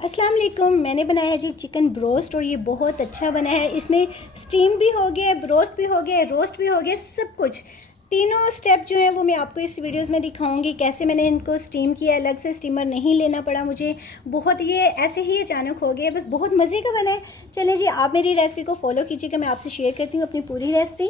अस्सलाम वालेकुम। मैंने बनाया जी चिकन ब्रोस्ट और ये बहुत अच्छा बना है। इसमें स्टीम भी हो गया, ब्रोस्ट भी हो गया, रोस्ट भी हो गया, सब कुछ तीनों स्टेप जो है वो मैं आपको इस वीडियोस में दिखाऊंगी। कैसे मैंने इनको स्टीम किया, अलग से स्टीमर नहीं लेना पड़ा मुझे। बहुत ये ऐसे ही अचानक हो गया, बस बहुत मज़े का बना है। चलें जी, आप मेरी रेसिपी को फॉलो कीजिएगा। मैं आपसे शेयर करती हूँ अपनी पूरी रेसिपी।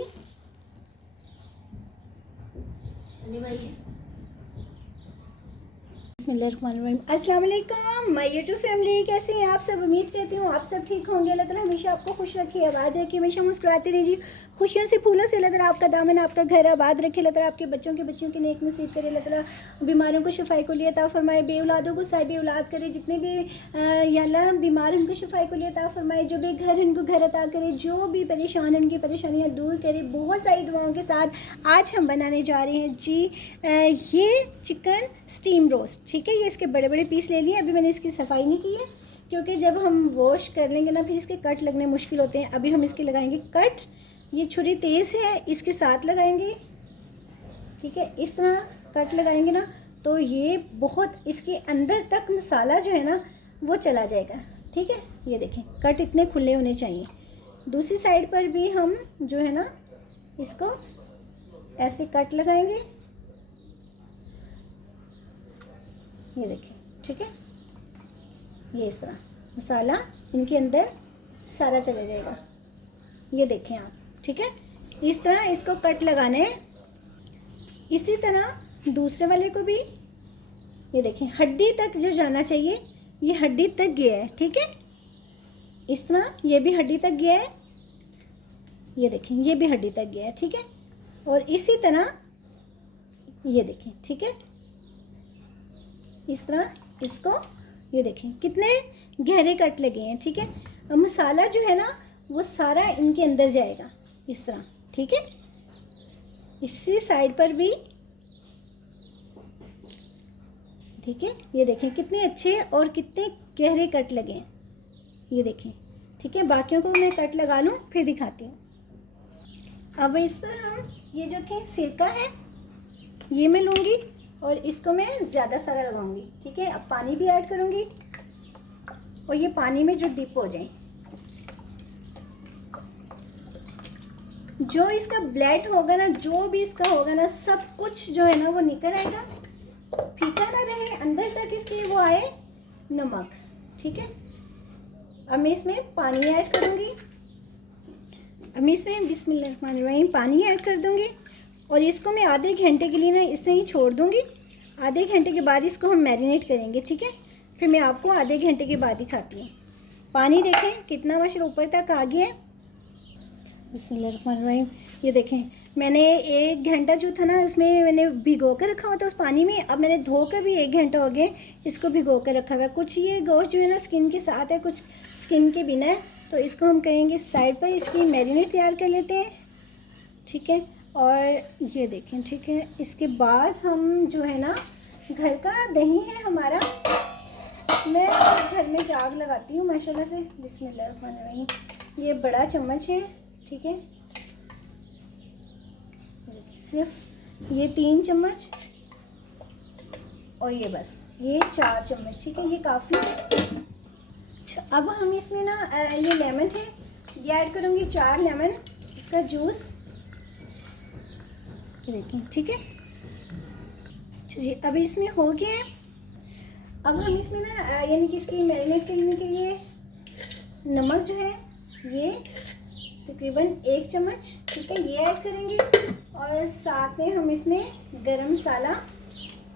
बिस्मिल्लाहिर्रहमानिर्रहीम। अस्सलाम वालेकुम माय यूट्यूब फैमिली, कैसे हैं आप सब? उम्मीद करती हूँ आप सब ठीक होंगे। अल्लाह ताला हमेशा आपको खुश रखे, आबाद रखे, हमेशा मुस्कुराते रहिए। खुशियों से फूलों से अल्लाह ताला आपका दामन, आपका घर आबाद रखे। अल्लाह ताला आपके बच्चों के नेक नसीब करे। अल्लाह ताला बीमारों को शिफाई को लिए अता फरमाए, बे औलादों को साहिब औलाद करे। जितने भी या अल्लाह बीमार उनको शिफाई को लिए अता फरमाए, जो भी घर उनको घर अता करे, जो भी परेशान है उनकी परेशानियाँ दूर करे। बहुत सारी दुआओं के साथ आज हम बनाने जा रहे हैं जी ये चिकन स्टीम रोस्ट। ठीक है, ये इसके बड़े बड़े पीस ले लिए। अभी मैंने इसकी सफाई नहीं की है क्योंकि जब हम वॉश कर लेंगे ना फिर इसके कट लगने मुश्किल होते हैं। अभी हम इसके लगाएंगे कट। ये छुरी तेज़ है, इसके साथ लगाएंगे। ठीक है, इस तरह कट लगाएंगे ना तो ये बहुत इसके अंदर तक मसाला जो है ना वो चला जाएगा। ठीक है, ये देखें कट इतने खुले होने चाहिए। दूसरी साइड पर भी हम जो है ना इसको ऐसे कट लगाएंगे। ये देखिए, ठीक है, ये इस तरह मसाला इनके अंदर सारा चला जाएगा। ये देखें आप, ठीक है, इस तरह इसको कट लगाने हैं। इसी तरह दूसरे वाले को भी ये देखें, हड्डी तक जो जाना चाहिए ये हड्डी तक गया है। ठीक है, इस तरह ये भी हड्डी तक गया है। ये देखें, ये भी हड्डी तक गया है। ठीक है, और इसी तरह ये देखें, ठीक है, इस तरह इसको ये देखें कितने गहरे कट लगे हैं। ठीक है, अब मसाला जो है ना वो सारा इनके अंदर जाएगा इस तरह। ठीक है, इसी साइड पर भी ठीक है, ये देखें कितने अच्छे और कितने गहरे कट लगे हैं। ये देखें, ठीक है, बाकियों को मैं कट लगा लूँ फिर दिखाती हूँ। अब इस पर हम ये जो कि सिरका है ये मैं लूँगी और इसको मैं ज़्यादा सारा लगाऊंगी। ठीक है, अब पानी भी ऐड करूँगी और ये पानी में जो डिप हो जाए, जो इसका ब्लड होगा ना, जो भी इसका होगा ना, सब कुछ जो है ना वो निकल आएगा। फीका ना रहे, अंदर तक इसके वो आए नमक। ठीक है, अब मैं इसमें पानी ऐड करूँगी। अब मैं इसमें बिस्मिल्लाहिर्रहमानिर्रहीम पानी ऐड कर दूँगी और इसको मैं आधे घंटे के लिए ना इससे ही छोड़ दूँगी। आधे घंटे के बाद इसको हम मैरिनेट करेंगे। ठीक है, फिर मैं आपको आधे घंटे के बाद दिखाती हूँ। पानी देखें कितना माशाल्लाह ऊपर तक आ गया है। बिस्मिल्लाहिर्रहमानिर्रहीम, ये देखें मैंने 1 घंटा जो था ना इसमें मैंने भिगो कर रखा हुआ था उस पानी में। अब मैंने धो कर भी 1 घंटा हो गया इसको भिगो कर रखा हुआ है। कुछ ये गोश्त जो है ना स्किन के साथ है, कुछ स्किन के बिना है, तो इसको हम करेंगे साइड पर इसकी मैरिनेट तैयार कर लेते हैं। ठीक है, और ये देखें, ठीक है, इसके बाद हम जो है ना घर का दही है हमारा, मैं घर में जाग लगाती हूँ माशाल्लाह से। बिस्मिल्लाहिर्रहमानिर्रहीम, ये बड़ा चम्मच है। ठीक है, सिर्फ ये 3 चम्मच और ये बस ये 4 चम्मच। ठीक है, ये काफ़ी। अच्छा, अब हम इसमें ना ये लेमन है ये ऐड करूँगी, 4 लेमन इसका जूस। देखें, ठीक है, अच्छा जी, अब इसमें हो गया है। अब हम इसमें ना यानी कि इसकी मैरिनेट करने के लिए नमक जो है ये तकरीबन 1 चम्मच, ठीक है, ये ऐड करेंगे। और साथ में हम इसमें गरम मसाला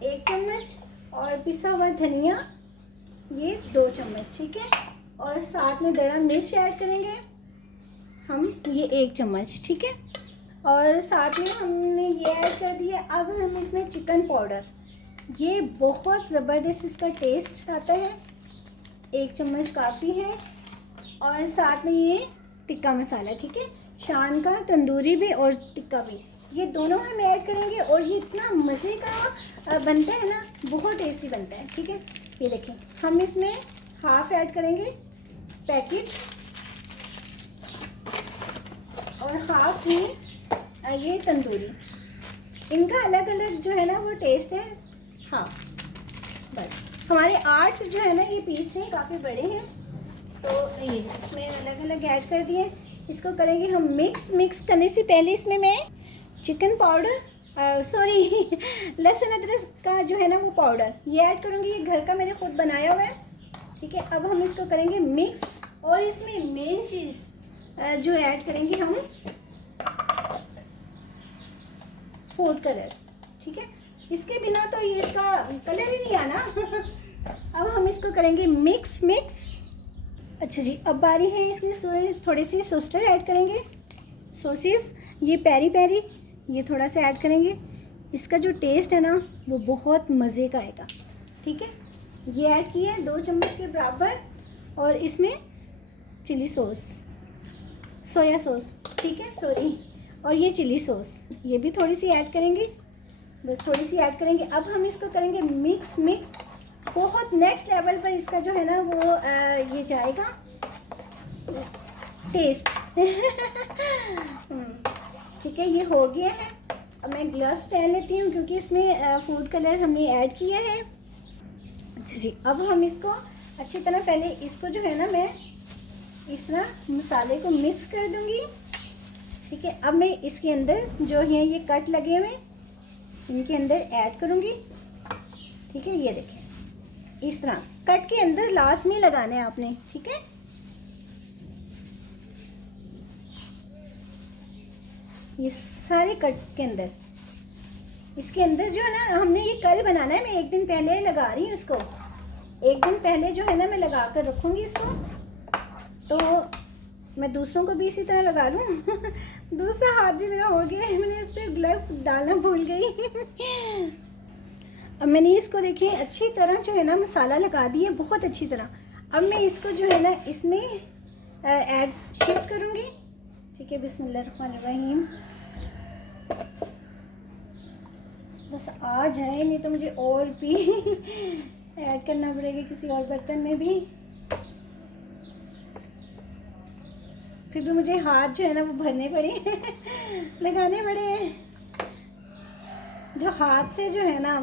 1 चम्मच और पिसा हुआ धनिया ये 2 चम्मच। ठीक है, और साथ में दड़ा मिर्च ऐड करेंगे हम ये 1 चम्मच। ठीक है, और साथ में हमने ये ऐड कर दिया। अब हम इसमें चिकन पाउडर, ये बहुत ज़बरदस्त इसका टेस्ट आता है, 1 चम्मच काफ़ी है। और साथ में ये टिक्का मसाला, ठीक है, शान का तंदूरी भी और टिक्का भी, ये दोनों हम ऐड करेंगे और ये इतना मज़े का बनता है ना, बहुत टेस्टी बनता है। ठीक है, ये देखें हम इसमें हाफ ऐड करेंगे पैकेट और हाफ ही ये तंदूरी। इनका अलग अलग जो है ना वो टेस्ट है। हाँ, बस हमारे 8 जो है ना ये पीस हैं, काफ़ी बड़े हैं। तो ये इसमें अलग अलग ऐड कर दिए। इसको करेंगे हम मिक्स करने से पहले इसमें मैं चिकन पाउडर लहसुन अदरक का जो है ना वो पाउडर ये ऐड करूँगी। ये घर का मैंने खुद बनाया हुआ है, ठीक है। अब हम इसको करेंगे मिक्स, और इसमें मेन चीज़ जो ऐड करेंगे हम फूड कलर, ठीक है। इसके बिना तो ये इसका कलर ही नहीं आना। अब हम इसको करेंगे मिक्स। अच्छा जी, अब बारी है इसमें थोड़ी सी सोस्टर ऐड करेंगे, सॉसेस, ये पेरी पेरी ये थोड़ा सा ऐड करेंगे। इसका जो टेस्ट है ना वो बहुत मज़े का आएगा, ठीक है। ये ऐड किया 2 चम्मच के बराबर, और इसमें चिली सॉस, सोया सॉस, ठीक है, सॉरी, और ये चिली सॉस ये भी थोड़ी सी ऐड करेंगे, बस थोड़ी सी ऐड करेंगे। अब हम इसको करेंगे मिक्स। बहुत नेक्स्ट लेवल पर इसका जो है ना वो ये जाएगा टेस्ट। ठीक है, ये हो गया है। अब मैं ग्लव्स पहन लेती हूँ क्योंकि इसमें फूड कलर हमने ऐड किया है। अच्छा जी, अब हम इसको अच्छी तरह पहले इसको जो है ना मैं इस तरह मसाले को मिक्स कर दूँगी, ठीक है। अब मैं इसके अंदर जो है ये कट लगे हुए इनके अंदर ऐड करूँगी, ठीक है। ये देखें इस तरह कट के अंदर लास्ट में लगाना है आपने, ठीक है। ये सारे कट के अंदर, इसके अंदर जो है ना हमने ये कल बनाना है। मैं 1 दिन पहले लगा रही हूँ इसको, 1 दिन पहले जो है ना मैं लगा कर रखूँगी इसको, तो मैं दूसरों को भी इसी तरह लगा लूँ। दूसरा हाथ भी मेरा हो गया है, मैंने इस पर ग्लव्स डालना भूल गई। अब मैंने इसको देखिए अच्छी तरह जो है ना मसाला लगा दिया बहुत अच्छी तरह। अब मैं इसको जो है ना इसमें ऐड शिफ्ट करूँगी, ठीक है। बिस्मिल्लाहिर्रहमानिर्रहीम, बस आ जाए, नहीं तो मुझे और भी ऐड करना पड़ेगा किसी और बर्तन में भी, फिर भी मुझे हाथ जो है ना वो भरने पड़े, लगाने पड़े। जो हाथ से जो है ना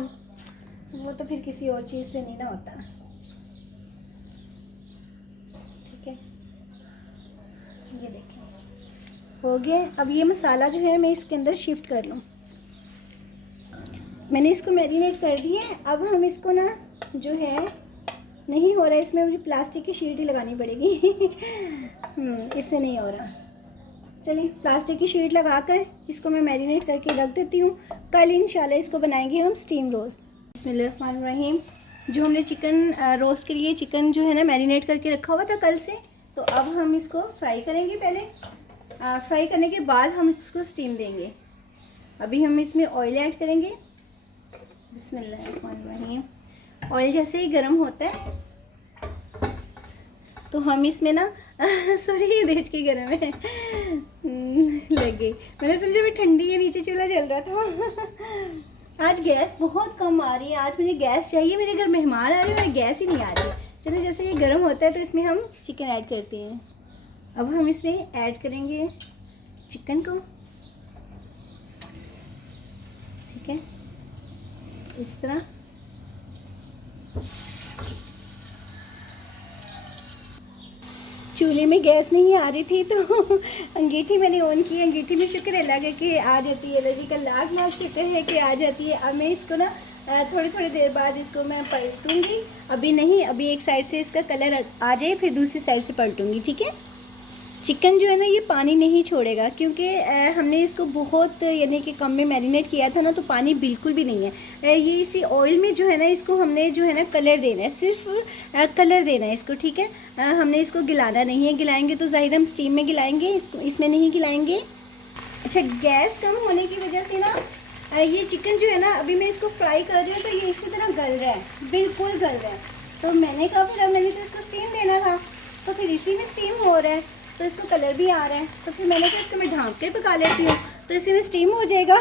वो तो फिर किसी और चीज़ से नहीं ना होता, ठीक है। ये देखिए हो गया। अब ये मसाला जो है मैं इसके अंदर शिफ्ट कर लूँ। मैंने इसको मैरिनेट कर दिया। अब हम इसको ना जो है नहीं हो रहा है, इसमें मुझे प्लास्टिक की शीट ही लगानी पड़ेगी। इससे नहीं हो रहा। चलिए प्लास्टिक की शीट लगाकर इसको मैं मैरिनेट करके रख देती हूँ। कल इंशाल्लाह इसको बनाएंगे हम स्टीम रोस्ट। बिस्मिल्लाहिर्रहमानिर्रहीम। जो हमने चिकन रोस्ट के लिए चिकन जो है ना मैरिनेट करके रखा हुआ था कल से, तो अब हम इसको फ्राई करेंगे। पहले फ्राई करने के बाद हम इसको स्टीम देंगे। अभी हम इसमें ऑयल ऐड करेंगे। बिस्मिल्लाहिर्रहमानिर्रहीम। ऑयल जैसे ही गर्म होता है तो हम इसमें ना सॉरी ये देख के गर्म है लगे, मैंने समझा भी ठंडी है, नीचे चूल्हा जल रहा था। आज गैस बहुत कम आ रही है, आज मुझे गैस चाहिए, मेरे घर मेहमान आ रहे हैं और गैस ही नहीं आ रही है। चलो जैसे ये गर्म होता है तो इसमें हम चिकन ऐड करते हैं। अब हम इसमें ऐड करेंगे चिकन को, ठीक है, इस तरह। चूल्हे में गैस नहीं आ रही थी तो अंगीठी मैंने ऑन की। अंगीठी में शुक्र है लगा कि आ जाती है, एलर्जी का लाख लाख शुक्र है कि आ जाती है। अब मैं इसको ना थोड़ी थोड़ी देर बाद इसको मैं पलटूंगी। अभी नहीं, अभी एक साइड से इसका कलर आ जाए फिर दूसरी साइड से पलटूंगी, ठीक है। चिकन जो है ना ये पानी नहीं छोड़ेगा क्योंकि हमने इसको बहुत यानी कि कम में मैरिनेट किया था ना, तो पानी बिल्कुल भी नहीं है। ये इसी ऑयल में जो है ना इसको हमने जो है ना कलर देना है, सिर्फ कलर देना है इसको, ठीक है। हमने इसको गिलाना नहीं है, गिलाएंगे तो ज़ाहिर हम स्टीम में गिलाएंगे, इसको इसमें नहीं गिलाएंगे। अच्छा, गैस कम होने की वजह से ना ये चिकन जो है ना अभी मैं इसको फ्राई कर रही हूँ तो ये इसी तरह गल रहा है, बिल्कुल गल रहा है। तो मैंने कहा फिर मैंने तो इसको स्टीम देना था, तो फिर इसी में स्टीम हो रहा है तो इसको कलर भी आ रहा है, तो फिर मैंने कहा इसको मैं ढाँप कर पका लेती हूँ तो इसी में स्टीम हो जाएगा।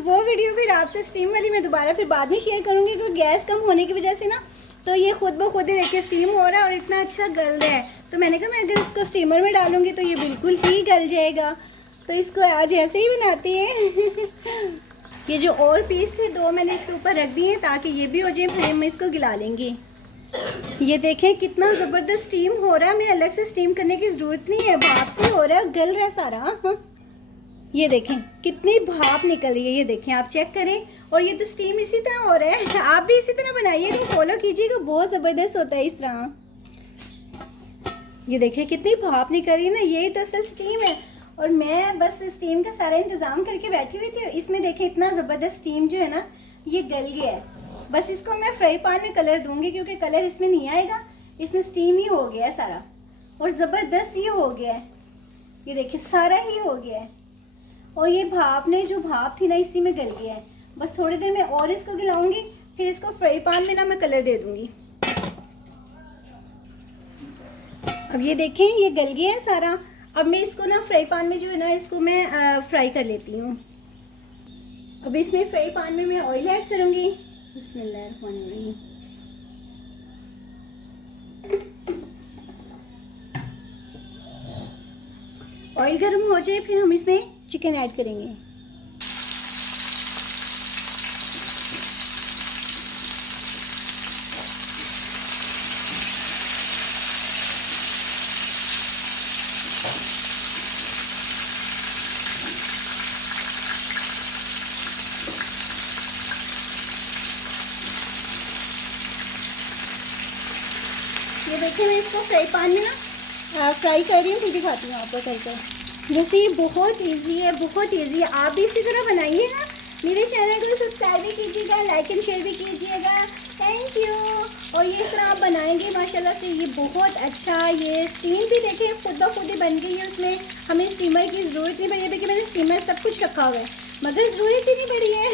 वो वीडियो फिर आपसे स्टीम वाली मैं दोबारा फिर बाद में शेयर करूँगी क्योंकि गैस कम होने की वजह से ना तो ये खुद ब खुद ही देखिए स्टीम हो रहा है और इतना अच्छा गल रहा है। तो मैंने कहा मैं अगर इसको स्टीमर में डालूँगी तो ये बिल्कुल ही गल जाएगा, तो इसको आज ऐसे ही बनाती है। ये जो और पीस थे 2 मैंने इसके ऊपर रख दिए हैं ताकि ये भी हो जाए, फिर हम इसको गिला लेंगे। ये देखें कितना ज़बरदस्त स्टीम हो रहा है, हमें अलग से स्टीम करने की ज़रूरत नहीं है, भाप से हो रहा है, गल रहा है सारा। ये देखें कितनी भाप निकल रही है, ये देखें आप चेक करें। और ये तो स्टीम इसी तरह हो रहा है, आप भी इसी तरह बनाइएगा, फॉलो कीजिएगा, बहुत ज़बरदस्त होता है इस तरह। ये देखिए कितनी भाप निकल रही है ना, यही तो असल स्टीम है। और मैं बस स्टीम का सारा इंतज़ाम करके बैठी हुई थी। इसमें देखें इतना ज़बरदस्त स्टीम जो है ना ये गल गया है। बस इसको मैं फ्राई पैन में कलर दूंगी क्योंकि कलर इसमें नहीं आएगा, इसमें स्टीम ही हो गया है सारा और ज़बरदस्त ये हो गया है। ये देखिए सारा ही हो गया है और ये भाप ने जो भाप थी ना इसी में गल गया है। बस थोड़ी देर में और इसको गिलाऊंगी, फिर इसको फ्राई पैन में ना मैं कलर दे दूंगी। अब ये देखें ये गल गया है सारा। अब मैं इसको ना फ्राई पैन में जो है ना इसको मैं फ्राई कर लेती हूँ। अब इसमें फ्राई पैन में मैं ऑयल ऐड करूँगी। बिस्मिल्लाहिर्रहमानिर्रहीम। ऑयल गर्म हो जाए फिर हम इसमें चिकन ऐड करेंगे। ये देखिए मैं इसको फ्राई पैन में ना फ्राई कर रही हूँ, फिर दिखाती हूँ आपको करके। वैसे ये बहुत इजी है, बहुत इजी है, आप भी इसी तरह बनाइएगा। मेरे चैनल को सब्सक्राइब भी कीजिएगा, लाइक एंड शेयर भी कीजिएगा। Thank you. और ये इस तरह आप बनाएंगे माशाल्लाह से ये बहुत अच्छा। ये स्टीम भी देखें खुद ब खुद ही बन गई है, उसमें हमें स्टीमर की ज़रूरत नहीं पड़ी है क्योंकि मैंने स्टीमर सब कुछ रखा हुआ है, मगर ज़रूरत ही नहीं पड़ी है।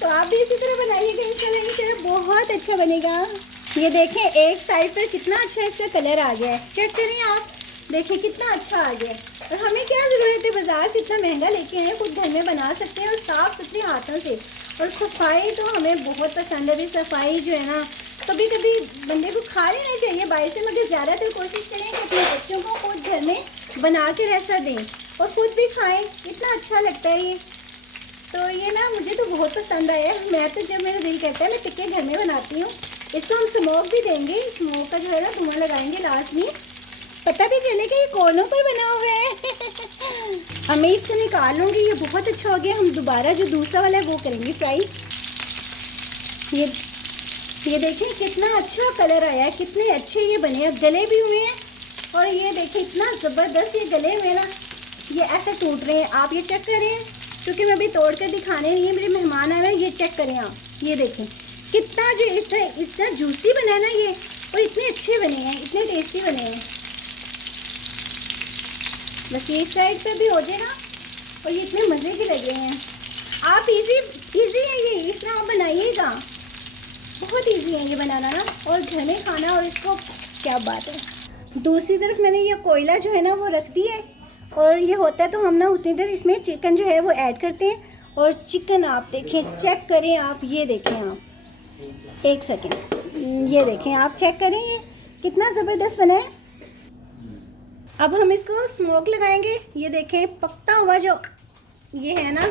तो आप भी इसी तरह बनाइएगा, इंशाल्लाह बहुत अच्छा बनेगा। ये देखें एक साइड पर कितना अच्छा इसका कलर आ गया है, चेक करें आप, देखिए कितना अच्छा आ गया है। और हमें क्या ज़रूरत है बाज़ार से इतना महंगा लेके आए, खुद घर में बना सकते हैं और साफ़ सुथरे हाथों से। और सफाई तो हमें बहुत पसंद है भी, सफाई जो है ना कभी कभी बंदे को खा लेना चाहिए बाहर से, मगर ज़्यादातर कोशिश करें कि अपने बच्चों को खुद घर में बना के रसा दें और ख़ुद भी खाएँ, इतना अच्छा लगता है ये। तो ये ना मुझे तो बहुत पसंद आया। मैं तो जब मेरा दिल करता है मैं टिक्के घर में बनाती हूँ। इसको हम स्मोक भी देंगे, स्मोक का जो है ना धुआं लगाएंगे लास्ट में, पता भी चलेगा ये कोनों पर बना हुआ है। अब मैं इसको निकाल लूँगी, ये बहुत अच्छा हो गया। हम दोबारा जो दूसरा वाला है वो करेंगे फ्राई। ये देखिए कितना अच्छा कलर आया है, कितने अच्छे ये बने हैं, गले भी हुए हैं। और ये देखिए इतना ज़बरदस्त ये गले हुए ना, ये ऐसे टूट रहे हैं। आप ये चेक करें क्योंकि मैं अभी तोड़ कर दिखाने नहीं है, मेरे मेहमान आए हैं। ये चेक करें आप, ये देखें कितना जो इतना जूसी बना है ना ये, और इतने अच्छे बने हैं, इतने टेस्टी बने हैं। बस ये इस साइड पे भी हो जाएगा और ये इतने मज़े के लगे हैं। आप इजी है ये, इस तरह आप बनाइएगा, बहुत इजी है ये बनाना ना और घर में खाना। और इसको क्या बात है। दूसरी तरफ मैंने ये कोयला जो है ना वो रख दी है और ये होता है तो हम ना उतनी देर इसमें चिकन जो है वो ऐड करते हैं। और चिकन आप देखें, चेक करें आप, ये देखें आप, एक सेकेंड, ये देखें आप, चेक करें ये कितना ज़बरदस्त बना है। अब हम इसको स्मोक लगाएंगे। ये देखें पकता हुआ जो ये है ना,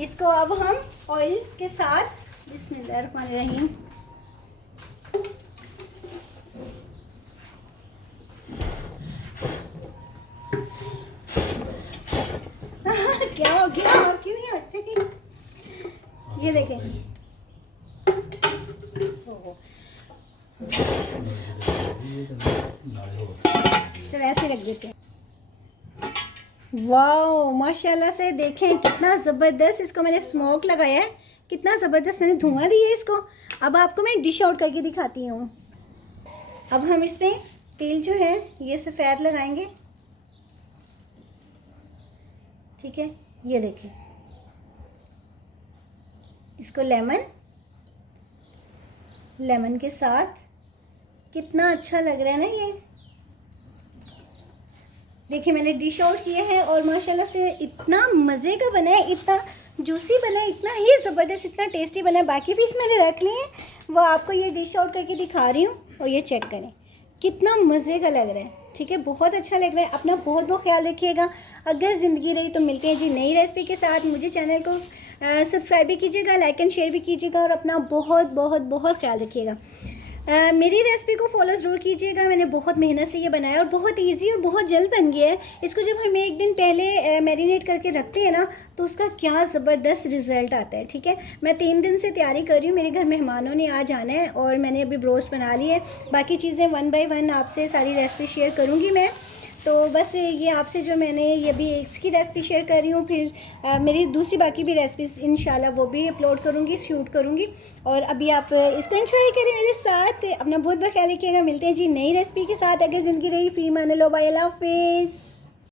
इसको अब हम ऑयल के साथ, बिस्मिल्लाहिर्रहमानिर्रहीम, क्या हो गया, क्यों नहीं हटते। ये देखें चलो ऐसे रख देते हैं। वाओ माशाल्लाह से देखें कितना ज़बरदस्त इसको मैंने स्मोक लगाया है, कितना ज़बरदस्त मैंने धुआं दिया है इसको। अब आपको मैं डिश आउट करके दिखाती हूँ। अब हम इसमें तेल जो है ये सफ़ेद लगाएंगे, ठीक है। ये देखें इसको लेमन के साथ कितना अच्छा लग रहा है ना ये। देखिए मैंने डिश आउट किए हैं और माशाल्लाह से इतना मज़े का बना है, इतना जूसी बना है, इतना ही ज़बरदस्त, इतना टेस्टी बना है। बाकी पीस मैंने रख लिए हैं, वो आपको ये डिश आउट करके दिखा रही हूँ। और ये चेक करें कितना मज़े का लग रहा है, ठीक है, बहुत अच्छा लग रहा है। अपना बहुत बहुत ख्याल रखिएगा। अगर ज़िंदगी रही तो मिलते हैं जी नई रेसिपी के साथ। मुझे चैनल को सब्सक्राइब भी कीजिएगा, लाइक एंड शेयर भी कीजिएगा और अपना बहुत बहुत बहुत ख्याल रखिएगा। मेरी रेसिपी को फॉलो ज़रूर कीजिएगा। मैंने बहुत मेहनत से ये बनाया और बहुत इजी और बहुत जल्द बन गया है। इसको जब हम एक दिन पहले मैरिनेट करके रखते हैं ना तो उसका क्या ज़बरदस्त रिज़ल्ट आता है। ठीक है, मैं 3 दिन से तैयारी कर रही हूँ, मेरे घर मेहमानों ने आ जाना है और मैंने अभी ब्रोस्ट बना ली है। बाकी चीज़ें 1 बाय 1 आपसे सारी रेसिपी शेयर करूँगी मैं। तो बस ये आपसे जो मैंने ये भी इसकी रेसिपी शेयर कर रही हूँ, फिर मेरी दूसरी बाकी भी रेसिपीज़ इंशाल्लाह वो भी अपलोड करूँगी, शूट करूँगी। और अभी आप इसको एंजॉय करें मेरे साथ। अपना बहुत बहुत ख्याल रखिएगा। मिलते हैं जी नई रेसिपी के साथ। अगर ज़िंदगी रही फी मान लो, बाय, अल्लाह हाफिज़।